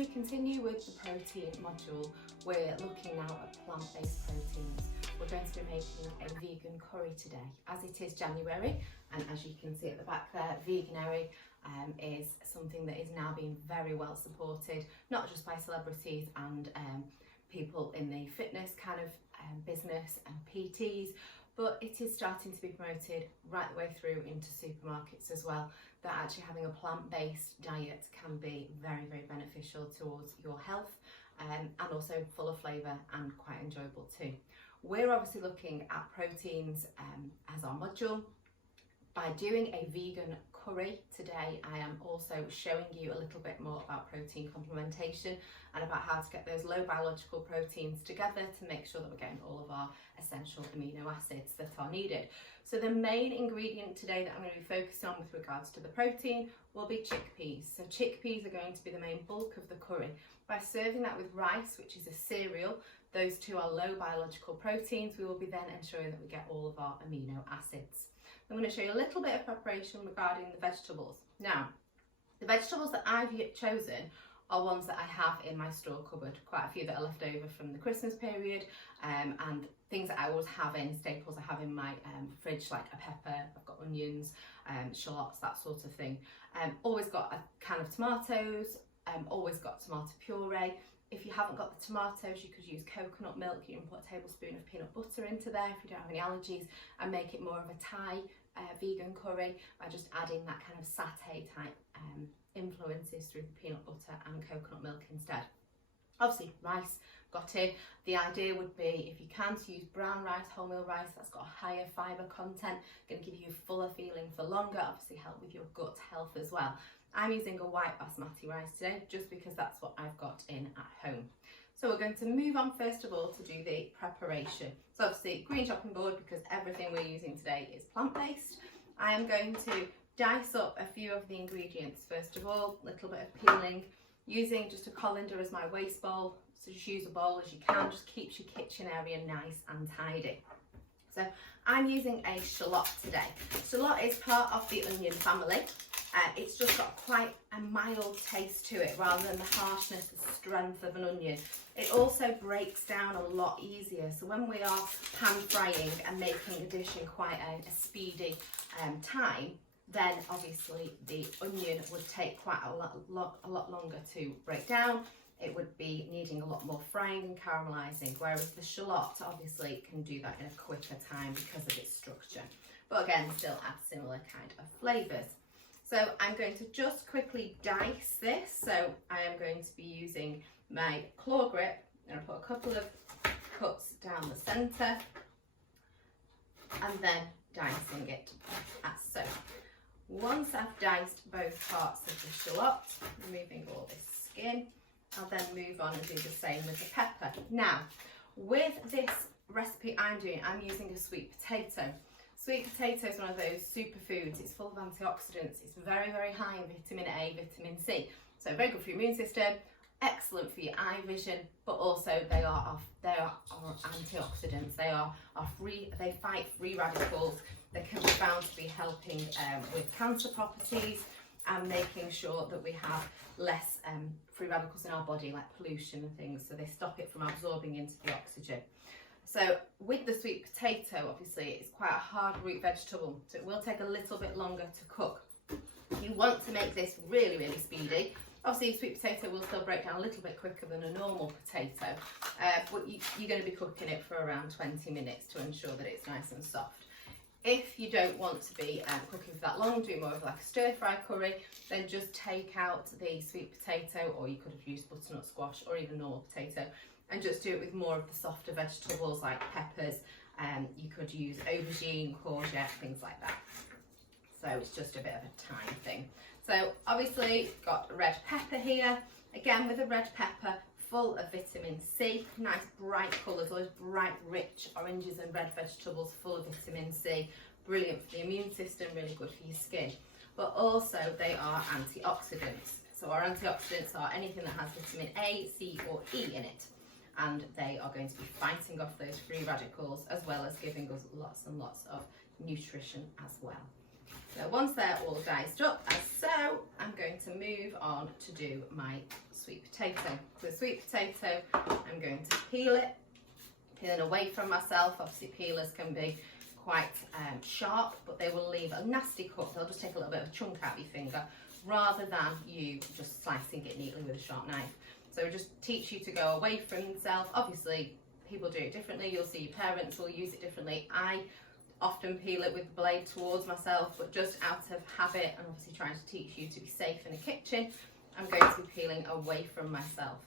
we continue with the protein module, we're looking now at plant-based proteins. We're going to be making a vegan curry today, as it is January, and as you can see at the back there, Veganuary is something that is now being very well supported, not just by celebrities and people in the fitness kind of business and PTs, but it is starting to be promoted right the way through into supermarkets as well, that actually having a plant-based diet can be very, very beneficial towards your health and also full of flavour and quite enjoyable too. We're obviously looking at proteins as our module. By doing a vegan curry today, I am also showing you a little bit more about protein complementation and about how to get those low biological proteins together to make sure that we're getting all of our essential amino acids that are needed. So the main ingredient today that I'm going to be focused on with regards to the protein will be chickpeas. So chickpeas are going to be the main bulk of the curry. By serving that with rice, which is a cereal, those two are low biological proteins, we will be then ensuring that we get all of our amino acids. I'm going to show you a little bit of preparation regarding the vegetables. Now, the vegetables that I've chosen are ones that I have in my store cupboard, quite a few that are left over from the Christmas period, and things that I always have in, staples I have in my fridge, like a pepper, I've got onions, shallots, that sort of thing. Always got a can of tomatoes, always got tomato puree. If you haven't got the tomatoes, you could use coconut milk. You can put a tablespoon of peanut butter into there if you don't have any allergies, and make it more of a Thai vegan curry by just adding that kind of satay type influences through the peanut butter and coconut milk instead. Obviously, rice got in. The idea would be, if you can, to use brown rice, wholemeal rice. That's got a higher fibre content, going to give you a fuller feeling for longer, obviously help with your gut health as well. I'm using a white basmati rice today just because that's what I've got in at home. So we're going to move on first of all to do the preparation. So obviously green chopping board, because everything we're using today is plant-based. I am going to dice up a few of the ingredients. First of all, a little bit of peeling, using just a colander as my waste bowl. So just use a bowl as you can, just keeps your kitchen area nice and tidy. So I'm using a shallot today. Shallot is part of the onion family. It's just got quite a mild taste to it rather than the harshness, the strength of an onion. It also breaks down a lot easier. So when we are pan frying and making a dish in quite a speedy time, then obviously the onion would take quite a lot longer to break down. It would be needing a lot more frying and caramelising, whereas the shallot obviously can do that in a quicker time because of its structure. But again, still add similar kind of flavours. So I'm going to just quickly dice this. So I am going to be using my claw grip, and I'll put a couple of cuts down the centre and then dicing it as so. Once I've diced both parts of the shallot, removing all this skin, I'll then move on and do the same with the pepper. Now, with this recipe I'm doing, I'm using a sweet potato. Sweet potato is one of those superfoods. It's full of antioxidants. It's very, very high in vitamin A, vitamin C. So very good for your immune system, excellent for your eye vision, but also they are antioxidants. They fight free radicals. They can be found to be helping with cancer properties and making sure that we have less free radicals in our body, like pollution and things. So they stop it from absorbing into the oxygen. So with the sweet potato, obviously it's quite a hard root vegetable, so it will take a little bit longer to cook. You want to make this really, really speedy. Obviously sweet potato will still break down a little bit quicker than a normal potato, but you're going to be cooking it for around 20 minutes to ensure that it's nice and soft. If you don't want to be cooking for that long, do more of like a stir fry curry, then just take out the sweet potato, or you could have used butternut squash or even normal potato, and just do it with more of the softer vegetables like peppers. You could use aubergine, courgette, things like that. So it's just a bit of a time thing. So obviously got red pepper here. Again, with a red pepper, full of vitamin C, nice bright colours, those bright rich oranges and red vegetables full of vitamin C. Brilliant for the immune system, really good for your skin. But also they are antioxidants. So our antioxidants are anything that has vitamin A, C or E in it. And they are going to be fighting off those free radicals, as well as giving us lots and lots of nutrition as well. So once they're all diced up as so, I'm going to move on to do my sweet potato. The sweet potato, I'm going to peel it, peeling away from myself. Obviously peelers can be quite sharp, but they will leave a nasty cut. They'll just take a little bit of a chunk out of your finger rather than you just slicing it neatly with a sharp knife. So it just teach you to go away from yourself. Obviously people do it differently. You'll see your parents will use it differently. I often peel it with the blade towards myself, but just out of habit and obviously trying to teach you to be safe in the kitchen, I'm going to be peeling away from myself.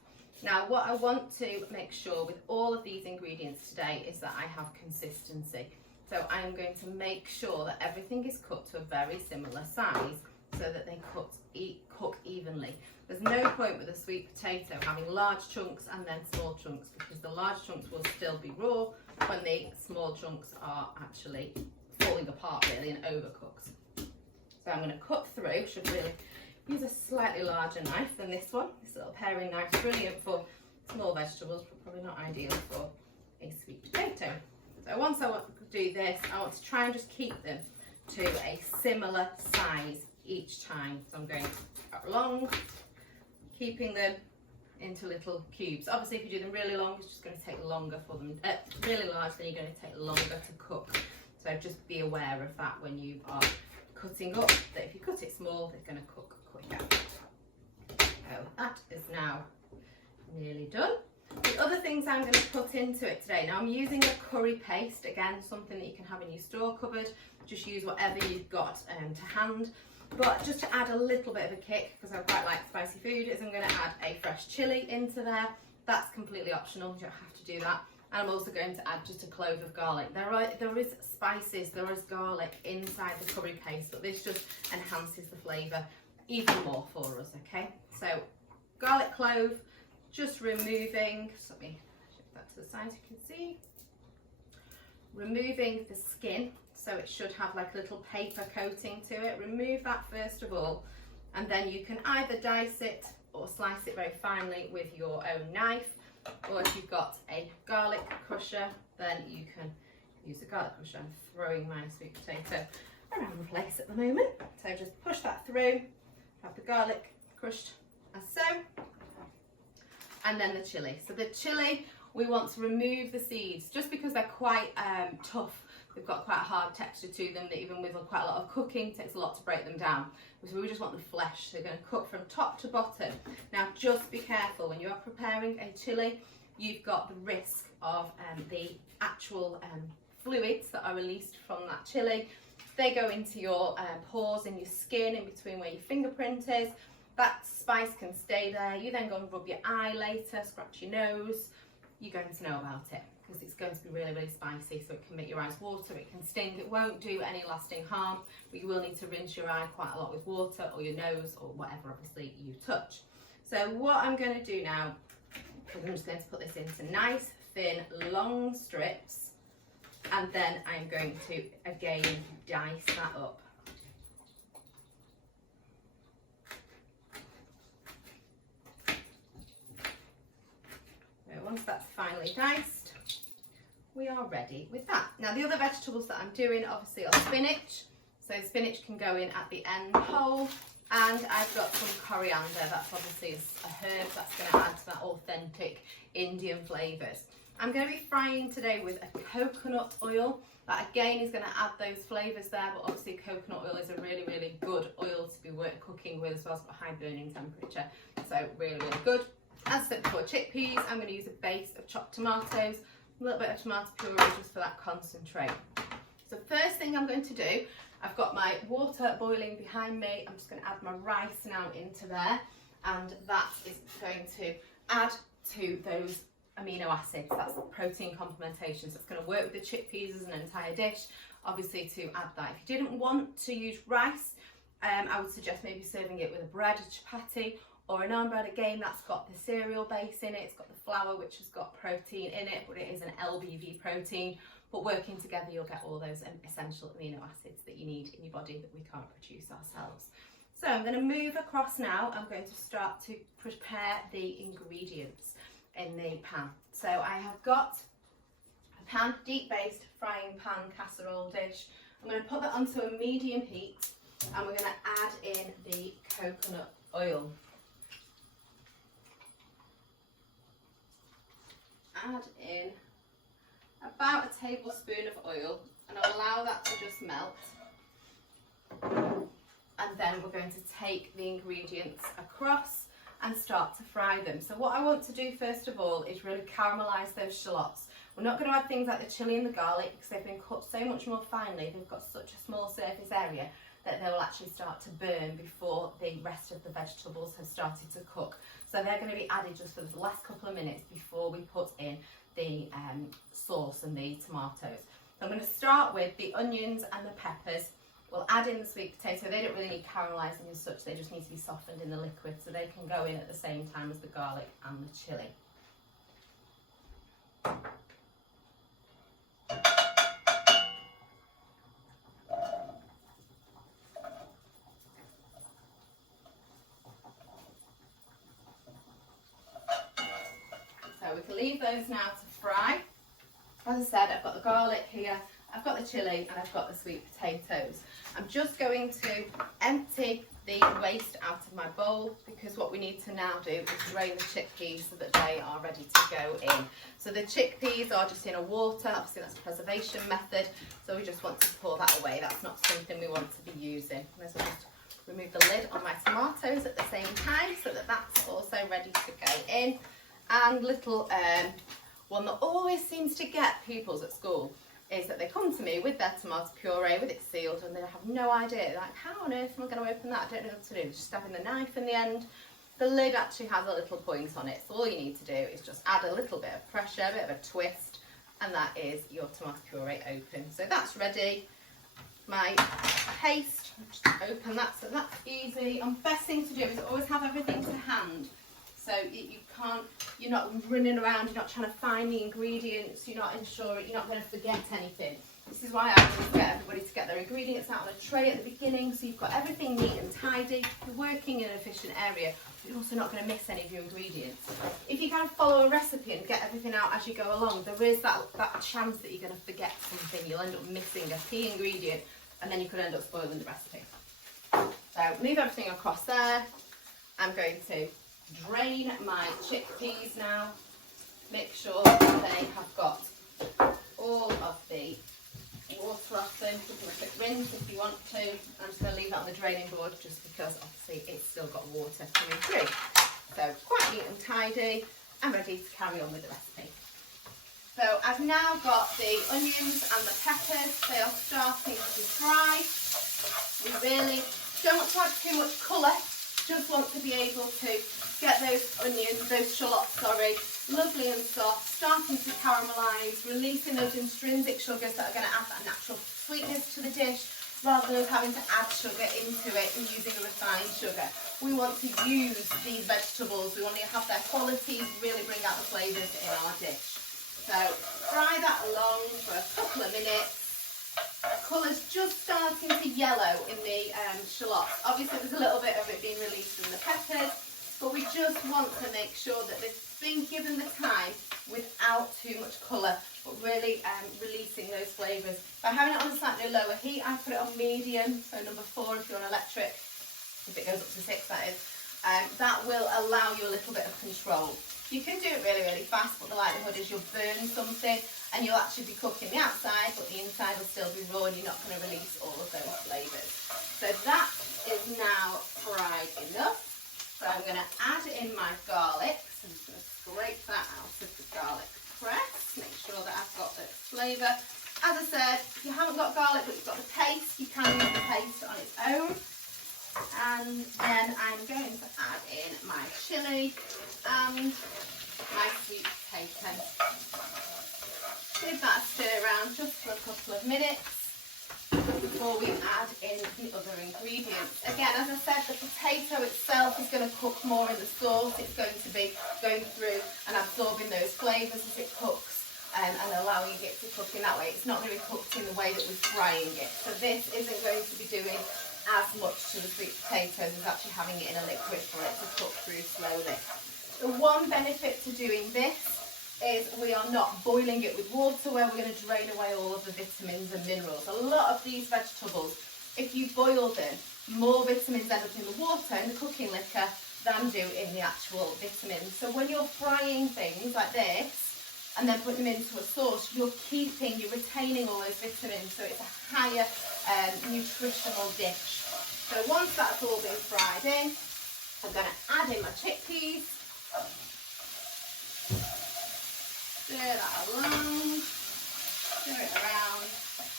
Now what I want to make sure with all of these ingredients today is that I have consistency. So I'm going to make sure that everything is cut to a very similar size so that they cook evenly. There's no point with a sweet potato having large chunks and then small chunks, because the large chunks will still be raw when the small chunks are actually falling apart really and overcooked. So I'm going to cut through, should really use a slightly larger knife than this one. This little paring knife is brilliant for small vegetables, but probably not ideal for a sweet potato. So once I want to do this, I want to try and just keep them to a similar size each time. So I'm going along, keeping them into little cubes. Obviously if you do them really long, it's just going to take longer for them, really large, then you're going to take longer to cook. So just be aware of that when you are cutting up, that if you cut it small, they're going to cook quicker. So that is now nearly done. The other things I'm going to put into it today, now I'm using a curry paste, again something that you can have in your store cupboard, just use whatever you've got to hand. But just to add a little bit of a kick, because I quite like spicy food, is I'm going to add a fresh chilli into there. That's completely optional, you don't have to do that. And I'm also going to add just a clove of garlic. There is spices, there is garlic inside the curry paste, but this just enhances the flavour even more for us, okay? So garlic clove, just removing, so let me shift that to the side so you can see. Removing the skin, so it should have like a little paper coating to it. Remove that first of all, and then you can either dice it or slice it very finely with your own knife, or if you've got a garlic crusher, then you can use a garlic crusher. I'm throwing my sweet potato around the place at the moment. So just push that through, have the garlic crushed as so, and then the chilli. So the chilli, we want to remove the seeds, just because they're quite tough. They've got quite a hard texture to them, that even with quite a lot of cooking, it takes a lot to break them down. So we just want the flesh. So we're going to cook from top to bottom. Now just be careful, when you are preparing a chilli, you've got the risk of the actual fluids that are released from that chilli. They go into your pores in your skin, in between where your fingerprint is. That spice can stay there. You then go and rub your eye later, scratch your nose. You're going to know about it, because it's going to be really, really spicy, so it can make your eyes water, it can sting. It won't do any lasting harm, but you will need to rinse your eye quite a lot with water, or your nose, or whatever obviously you touch. So what I'm going to do now, I'm just going to put this into nice, thin, long strips, and then I'm going to again dice that up. Once that's finally diced, we are ready with that. Now the other vegetables that I'm doing obviously are spinach. So spinach can go in at the end whole, and I've got some coriander. That's obviously a herb that's going to add to that authentic Indian flavours. I'm going to be frying today with a coconut oil. That again is going to add those flavours there, but obviously coconut oil is a really, really good oil to be cooking with as well. It's got high burning temperature, so really, really good. As I said before, chickpeas, I'm going to use a base of chopped tomatoes, a little bit of tomato puree just for that concentrate. So first thing I'm going to do, I've got my water boiling behind me. I'm just going to add my rice now into there, and that is going to add to those amino acids. That's the protein complementation, so it's going to work with the chickpeas as an entire dish, obviously, to add that. If you didn't want to use rice, I would suggest maybe serving it with a bread, a chapati, or a naan bread. Again, that's got the cereal base in it, it's got the flour which has got protein in it, but it is an LBV protein. But working together, you'll get all those essential amino acids that you need in your body that we can't produce ourselves. So I'm going to move across now. I'm going to start to prepare the ingredients in the pan. So I have got a pan, deep based frying pan casserole dish. I'm going to put that onto a medium heat. And we're going to add in the coconut oil. Add in about a tablespoon of oil and I'll allow that to just melt. And then we're going to take the ingredients across and start to fry them. So what I want to do first of all is really caramelise those shallots. We're not going to add things like the chilli and the garlic because they've been cut so much more finely. They've got such a small surface area that they will actually start to burn before the rest of the vegetables have started to cook. So they're going to be added just for the last couple of minutes before we put in the sauce and the tomatoes. So I'm going to start with the onions and the peppers. We'll add in the sweet potato. They don't really need caramelising as such, they just need to be softened in the liquid so they can go in at the same time as the garlic and the chilli. So we can leave those now to fry. As I said, I've got the garlic here, I've got the chilli and I've got the sweet potatoes. I'm just going to empty the waste out of my bowl because what we need to now do is drain the chickpeas so that they are ready to go in. So the chickpeas are just in a water, obviously that's a preservation method, so we just want to pour that away. That's not something we want to be using. Let's just remove the lid on my tomatoes at the same time so that that's also ready to go in. And little one that always seems to get pupils at school is that they come to me with their tomato puree with it sealed and they have no idea. They're like, how on earth am I going to open that? I don't know what to do. Just stabbing the knife in the end. The lid actually has a little point on it, so all you need to do is just add a little bit of pressure, a bit of a twist, and that is your tomato puree open. So that's ready. My paste, just open that, so that's easy. And best thing to do is always have everything to hand. So you can't, you're not running around, you're not trying to find the ingredients, you're not ensuring, you're not going to forget anything. This is why I always get everybody to get their ingredients out on a tray at the beginning, so you've got everything neat and tidy. You're working in an efficient area, but you're also not going to miss any of your ingredients. If you kind of follow a recipe and get everything out as you go along, there is that chance that you're going to forget something. You'll end up missing a key ingredient, and then you could end up spoiling the recipe. So move everything across there. I'm going to drain my chickpeas now. Make sure that they have got all of the water off them. Give them a quick rinse if you want to. I'm just going to leave that on the draining board just because obviously it's still got water coming through. So quite neat and tidy. I'm ready to carry on with the recipe. So I've now got the onions and the peppers. They are starting to fry. We really don't want to add too much colour. Just want to be able to get those onions, those shallots, sorry, lovely and soft, starting to caramelise, releasing those intrinsic sugars that are going to add that natural sweetness to the dish, rather than having to add sugar into it and using a refined sugar. We want to use these vegetables, we want to have their qualities, really bring out the flavours in our dish. So fry that along for a couple of minutes. The colour's just starting to yellow in the shallots. Obviously there's a little bit of it being released from the peppers, but we just want to make sure that it's been given the time without too much colour, but really releasing those flavours. By having it on a slightly lower heat, I put it on medium, so number 4 if you're on electric, if it goes up to 6 that is, that will allow you a little bit of control. You can do it really, really fast, but the likelihood is you'll burn something and you'll actually be cooking the outside, but the inside will still be raw and you're not going to release all of those flavours. So that is now fried enough. So I'm going to add in my garlic. So I'm just going to scrape that out of the garlic press. Make sure that I've got the flavour. As I said, if you haven't got garlic but you've got the paste, you can use the paste on its own. And then I'm going to add in my chilli and my sweet potato. Give that a stir around just for a couple of minutes before we add in the other ingredients. Again, as I said, the potato itself is going to cook more in the sauce. It's going to be going through and absorbing those flavours as it cooks and allowing it to cook in that way. It's not going to be cooked in the way that we're frying it. So this isn't going to be doing as much to the sweet potatoes as actually having it in a liquid for it to cook through slowly. The one benefit to doing this is we are not boiling it with water where we're going to drain away all of the vitamins and minerals. A lot of these vegetables, if you boil them, more vitamins end up in the water, in the cooking liquor, than do in the actual vitamins. So when you're frying things like this and then putting them into a sauce, you're retaining all those vitamins, so it's a higher nutritional dish. So once that's all been fried in, I'm going to add in my chickpeas. Stir that along, stir it around.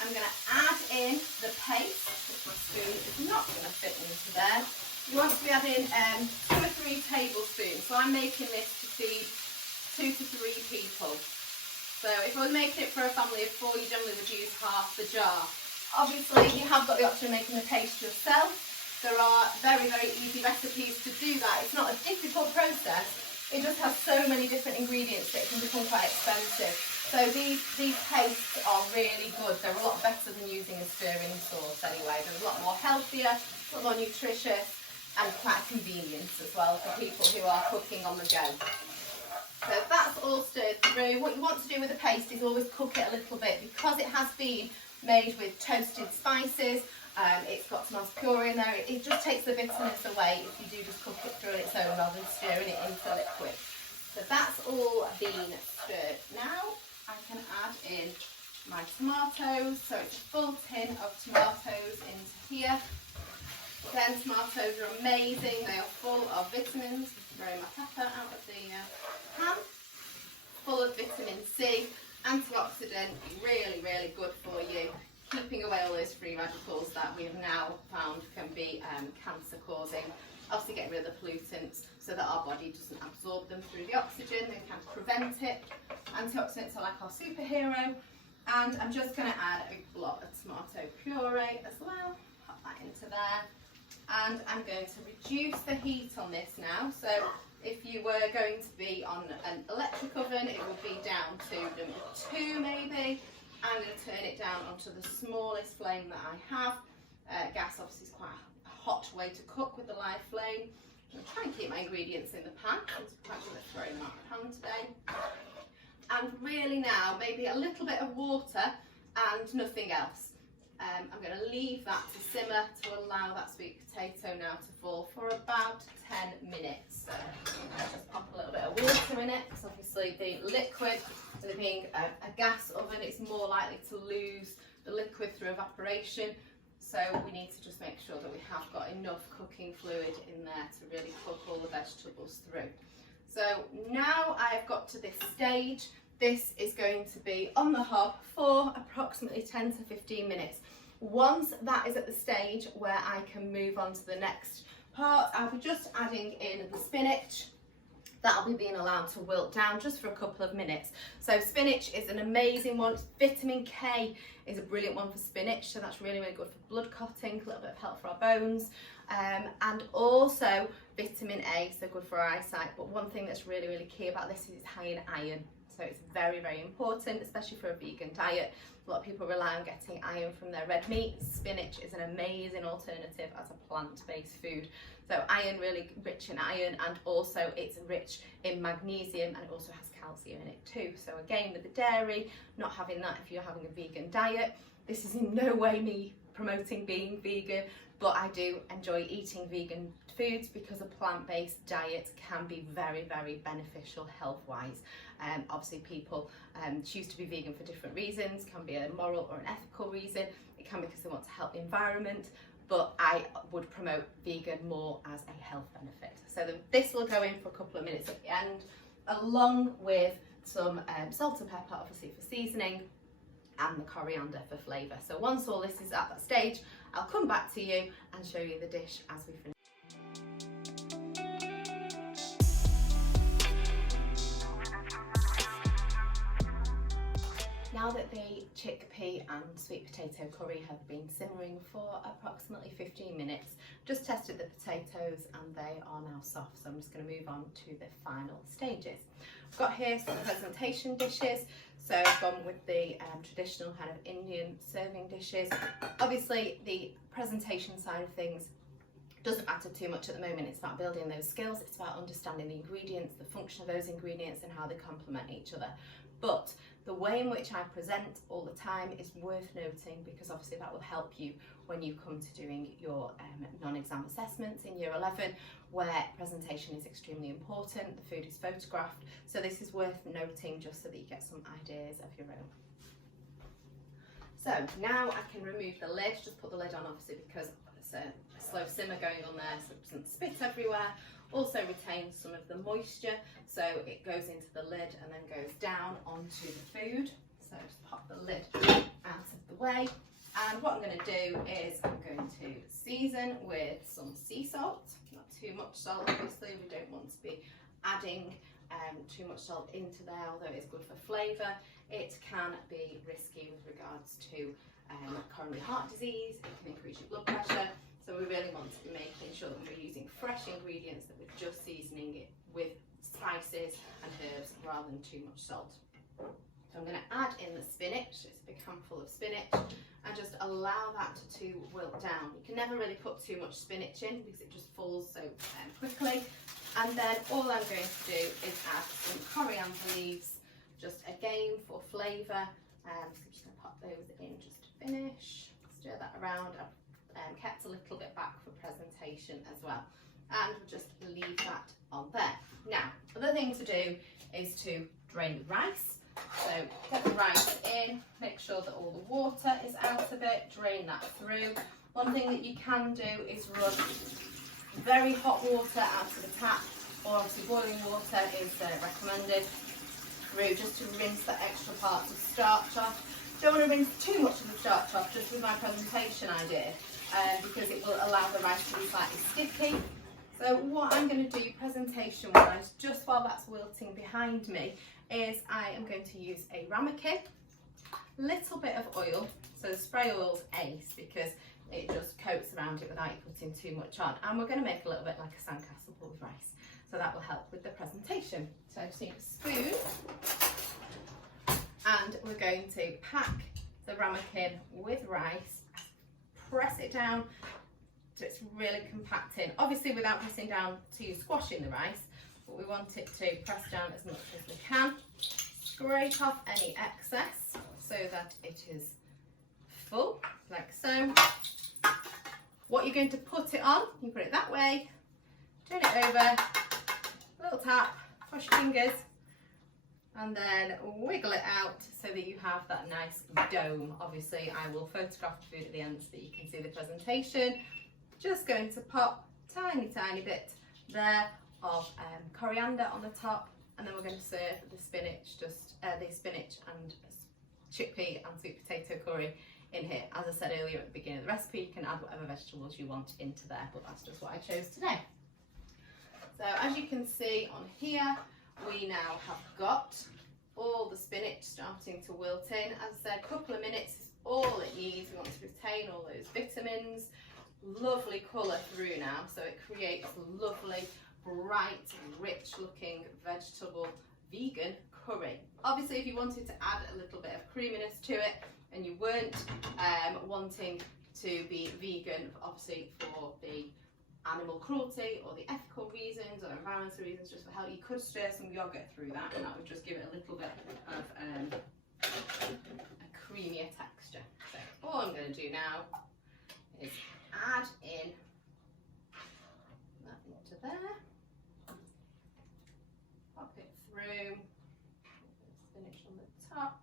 I'm going to add in the paste, which my spoon is not going to fit into there. You want to be adding 2 or 3 tablespoons. So I'm making this to feed 2 to 3 people. So if I was making it for a family of 4, you generally would use half the jar. Obviously, you have got the option of making the paste yourself. There are very, very easy recipes to do that. It's not a difficult process. It just has so many different ingredients that it can become quite expensive. So these pastes are really good. They're a lot better than using a stirring sauce anyway. They're a lot more healthier, a lot more nutritious, and quite convenient as well for people who are cooking on the go. So that's all stirred through. What you want to do with the paste is always cook it a little bit, because it has been made with toasted spices. It's got some nice puree in there. It just takes the vitamins away if you do just cook it through on its own rather than stirring it into liquid. So that's all been stirred. Now I can add in my tomatoes. So it's a full tin of tomatoes into here. Again, tomatoes are amazing. They are full of vitamins. Throw my pepper out of the pan. Full of vitamin C, antioxidant, really, really good for you. Keeping away all those free radicals that we have now found can be cancer causing. Obviously getting rid of the pollutants so that our body doesn't absorb them through the oxygen. They can prevent it. Antioxidants are like our superhero. And I'm just going to add a lot of tomato puree as well. Pop that into there. And I'm going to reduce the heat on this now. So if you were going to be on an electric oven, it would be down to number 2 maybe. I'm going to turn it down onto the smallest flame that I have. Gas obviously is quite a hot way to cook with the live flame. I'm trying to keep my ingredients in the pan. I'm quite going to throw them out the pan today. And really now, maybe a little bit of water and nothing else. I'm going to leave that to simmer to allow that sweet potato now to fall for about 10 minutes. So I'll just pop a little bit of water in it, because obviously the liquid, with it being a gas oven, it's more likely to lose the liquid through evaporation. So we need to just make sure that we have got enough cooking fluid in there to really cook all the vegetables through. So now I've got to this stage. This is going to be on the hob for approximately 10 to 15 minutes. Once that is at the stage where I can move on to the next part, I'll be just adding in the spinach. That'll be being allowed to wilt down just for a couple of minutes. So spinach is an amazing one. Vitamin K is a brilliant one for spinach, so that's really, really good for blood clotting, a little bit of help for our bones. And also vitamin A, so good for our eyesight. But one thing that's really, really key about this is it's high in iron. So it's very, very important, especially for a vegan diet. A lot of people rely on getting iron from their red meat. Spinach is an amazing alternative as a plant-based food. So iron, really rich in iron, and also it's rich in magnesium, and it also has calcium in it too. So again, with the dairy, not having that if you're having a vegan diet. This is in no way me promoting being vegan, but I do enjoy eating vegan foods because a plant-based diet can be very, very beneficial health-wise. Obviously people choose to be vegan for different reasons. It can be a moral or an ethical reason. It can be because they want to help the environment, but I would promote vegan more as a health benefit. So this will go in for a couple of minutes at the end, along with some salt and pepper, obviously for seasoning, and the coriander for flavour. So once all this is at that stage, I'll come back to you and show you the dish as we finish. Now that the chickpea and sweet potato curry have been simmering for approximately 15 minutes, just tested the potatoes and they are now soft, so I'm just going to move on to the final stages. I've got here some presentation dishes, so I've gone with the traditional kind of Indian serving dishes. Obviously the presentation side of things doesn't matter too much at the moment. It's about building those skills, it's about understanding the ingredients, the function of those ingredients and how they complement each other. But The way in which I present all the time is worth noting, because obviously that will help you when you come to doing your non-exam assessments in year 11, where presentation is extremely important, the food is photographed, so this is worth noting just so that you get some ideas of your own. So now I can remove the lid, just put the lid on obviously because there's a slow simmer going on there so it doesn't spit everywhere. Also retains some of the moisture, so it goes into the lid and then goes down onto the food. So just pop the lid out of the way. And what I'm going to do is I'm going to season with some sea salt, not too much salt obviously, we don't want to be adding too much salt into there, although it's good for flavour. It can be risky with regards to coronary heart disease, it can increase your blood pressure, so we really want to be making sure that we're using fresh ingredients, that we're just seasoning it with spices and herbs rather than too much salt. So I'm going to add in the spinach, it's a big handful of spinach, and just allow that to wilt down. You can never really put too much spinach in because it just falls so quickly. And then all I'm going to do is add some coriander leaves, just again for flavour. So I'm just going to pop those in just to finish. Stir that around. I've kept a little bit back for presentation as well. And we'll just leave that on there. Now, the other thing to do is to drain the rice. So get the rice in, make sure that all the water is out of it, drain that through. One thing that you can do is run very hot water out of the tap, or obviously boiling water is recommended through, just to rinse the extra parts of starch off. Don't want to rinse too much of the starch off, just with my presentation idea, because it will allow the rice to be slightly sticky. So what I'm going to do presentation wise, just while that's wilting behind me, is I am going to use a ramekin, little bit of oil, so the spray oil's ace because it just coats around it without you putting too much on, and we're going to make a little bit like a sandcastle but with rice, so that will help with the presentation. So I just need a spoon, and we're going to pack the ramekin with rice, press it down so it's really compacting, obviously without pressing down to squashing the rice, but we want it to press down as much as we can. Scrape off any excess so that it is full, like so. What you're going to put it on, you put it that way, turn it over, little tap, push your fingers, and then wiggle it out so that you have that nice dome. Obviously I will photograph the food at the end so that you can see the presentation. Just going to pop tiny bit there of coriander on the top, and then we're going to serve the spinach, the spinach and chickpea and sweet potato curry in here. As I said earlier at the beginning of the recipe, you can add whatever vegetables you want into there, but that's just what I chose today. So as you can see on here, we now have got all the spinach starting to wilt in. As I said, a couple of minutes is all it needs. We want to retain all those vitamins. Lovely colour through now, so it creates a lovely, bright, rich looking vegetable vegan curry. Obviously if you wanted to add a little bit of creaminess to it and you weren't wanting to be vegan, obviously for the animal cruelty or the ethical reasons or environmental reasons, just for health, you could stir some yogurt through that, and that would just give it a little bit of a creamier texture. So all I'm going to do now is add in that into there, pop it through, spinach on the top,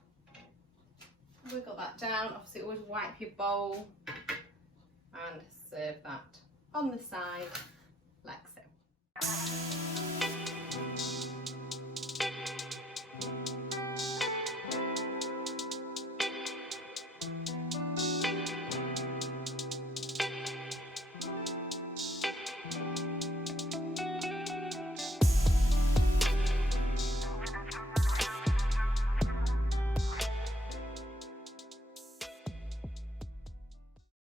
wiggle that down. Obviously always wipe your bowl and serve that on the side